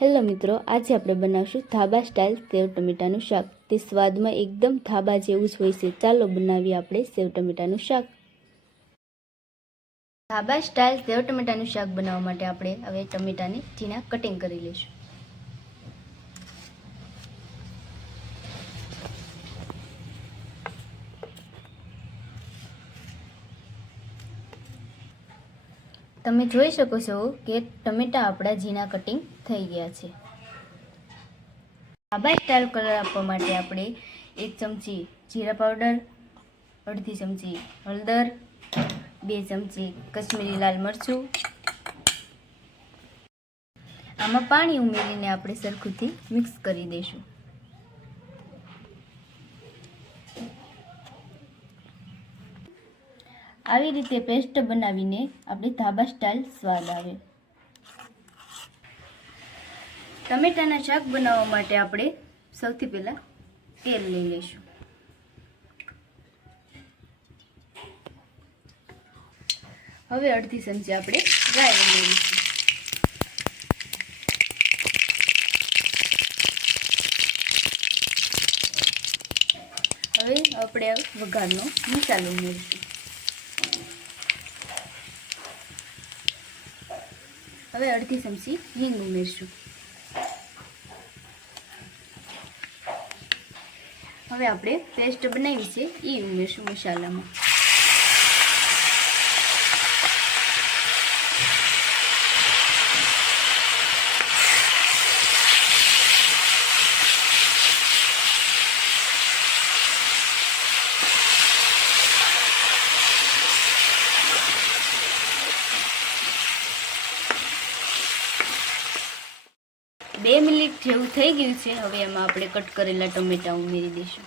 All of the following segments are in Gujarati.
હેલો મિત્રો, આજે આપણે બનાવશું ધાબા સ્ટાઇલ સેવ ટમેટાનું શાક। તે સ્વાદમાં એકદમ ધાબા જેવું જ હોય છે। ચાલો બનાવીએ આપણે સેવ ટમેટાનું શાક। ધાબા સ્ટાઇલ સેવ ટમેટાનું શાક બનાવવા માટે આપણે હવે ટમેટાને ઝીણા કટિંગ કરી લઈશું। તમે જોઈ શકો છો કે ટમેટા આપણા ઝીણા કટિંગ થઈ ગયા છે। ધાબા સ્ટાઇલ કલર આપવા માટે આપણે 1 ચમચી જીરા પાવડર, અડધી ચમચી હળદર, 2 ચમચી કશ્મીરી લાલ મરચું, આમાં પાણી ઉમેરીને આપણે સરખુંથી મિક્સ કરી દઈશું। આવી રીતે પેસ્ટ બનાવીને આપણે ધાબા સ્ટાઇલ સ્વાદ આવે। ટમેટાના શાક બનાવવા માટે આપણે સૌથી પહેલા તેલ લઈ લઈશું। હવે અડધી ચમચી આપણે રાઈ ઉમેરીશું। હવે આપણે વઘારનો મસાલો ઉમેરીશું। હવે અડધી ચમચી હિંગ ઉમેરીશું। હવે આપણે પેસ્ટ બનાવી છે એ ઉમેરશું મસાલામાં। બે મિનિટ જેવું થઈ ગયું છે। હવે એમાં આપણે કટ કરેલા ટમેટા ઉમેરી દઈશું।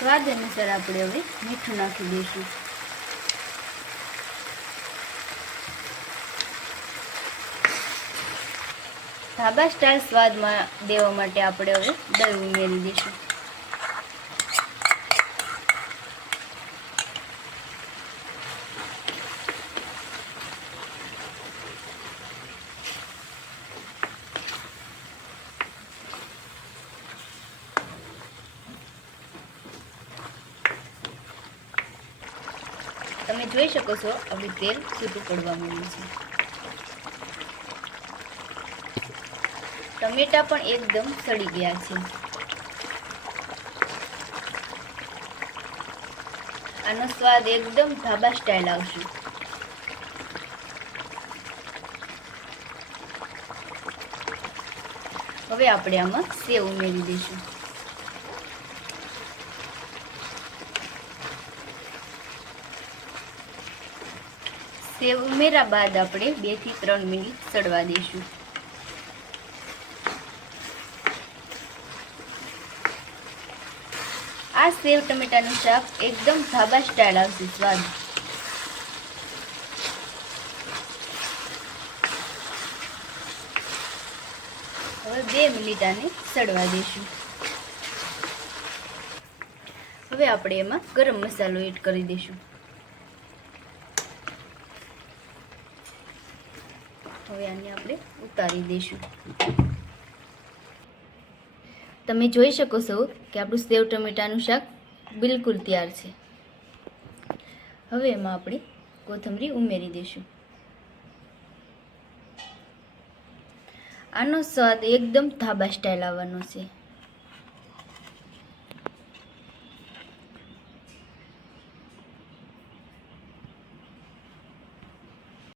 સ્વાદ અનુસાર આપણે હવે મીઠું નાખી દઈશું। ધાબા સ્ટાઇલ સ્વાદમાં દેવા માટે આપણે હવે દહીં ઉમેરી દઈશું। તમે જોઈ શકો છો આપણું તેલ છૂટું પડવા માંડ્યું છે। ટમેટા પણ એકદમ સડી ગયા છે। આનો સ્વાદ એકદમ ધાબા સ્ટાઇલ આવશે। હવે આપણે આમાં સેવ ઉમેરી દઈશું। સેવ ઉમેર્યા બાદ આપણે 2 થી 3 મિનિટ સડવા દઈશું। આ સેવ ટમેટાનું શાક એકદમ ધાબા સ્ટાઇલ આવશે સ્વાદ। હવે 2 મિનિટ આને સડવા દઈશું। હવે આપણે એમાં ગરમ મસાલો એડ કરી દઈશું। હવે આને આપણે ઉતારી દઈશું। તમે જોઈ શકો છો કે આપણું સેવ ટમેટાનું શાક બિલકુલ તૈયાર છે। હવે એમાં આપણે કોથમરી ઉમેરી દઈશું। આનો સ્વાદ એકદમ ધાબા સ્ટાઇલ આવવાનો છે।